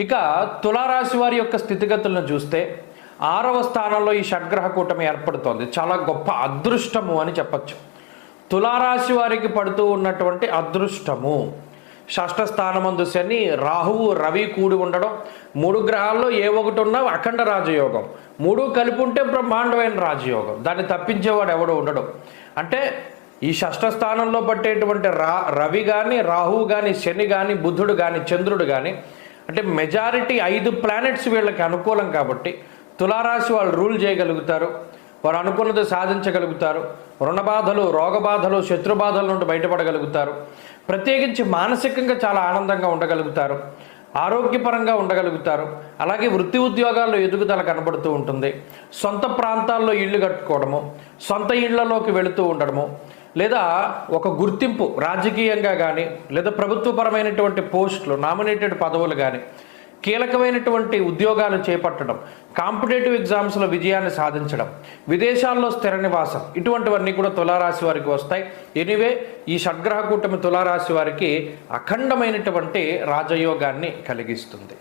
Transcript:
ఇక తులారాశి వారి యొక్క స్థితిగతులను చూస్తే 6వ స్థానంలో ఈ షడ్గ్రహ కూటమి ఏర్పడుతోంది. చాలా గొప్ప అదృష్టము అని చెప్పచ్చు. తులారాశి వారికి పడుతూ ఉన్నటువంటి అదృష్టము. షష్ఠ స్థానమందు శని, రాహువు, రవి కూడి ఉండడం, 3 గ్రహాల్లో ఏ ఒకటి ఉన్నా అఖండ రాజయోగం, 3 కలిపి ఉంటే బ్రహ్మాండమైన రాజయోగం. దాన్ని తప్పించేవాడు ఎవడు ఉండడం. అంటే ఈ షష్ఠ స్థానంలో పట్టేటువంటి రవి కానీ, రాహువు కానీ, శని కానీ, బుధుడు కానీ, చంద్రుడు కానీ, అంటే మెజారిటీ 5 ప్లానెట్స్ వీళ్ళకి అనుకూలం కాబట్టి తులారాశి వాళ్ళు రూల్ చేయగలుగుతారు. వారు అనుకున్నది సాధించగలుగుతారు. రుణబాధలు, రోగబాధలు, శత్రుబాధల నుండి బయటపడగలుగుతారు. ప్రత్యేకించి మానసికంగా చాలా ఆనందంగా ఉండగలుగుతారు. ఆరోగ్యపరంగా ఉండగలుగుతారు. అలాగే వృత్తి ఉద్యోగాల్లో ఎదుగుదల కనబడుతూ ఉంటుంది. సొంత ప్రాంతాల్లో ఇళ్ళు కట్టుకోవడము, సొంత ఇళ్లలోకి వెళుతూ ఉండడము, లేదా ఒక గుర్తింపు రాజకీయంగా కానీ, లేదా ప్రభుత్వపరమైనటువంటి పోస్టులు, నామినేటెడ్ పదవులు కానీ, కీలకమైనటువంటి ఉద్యోగాలు చేపట్టడం, కాంపిటేటివ్ ఎగ్జామ్స్లో విజయాన్ని సాధించడం, విదేశాల్లో స్థిర నివాసం, ఇటువంటివన్నీ కూడా తులారాశి వారికి వస్తాయి. ఎనీవే, ఈ షడ్గ్రహ కూటమి తులారాశి వారికి అఖండమైనటువంటి రాజయోగాన్ని కలిగిస్తుంది.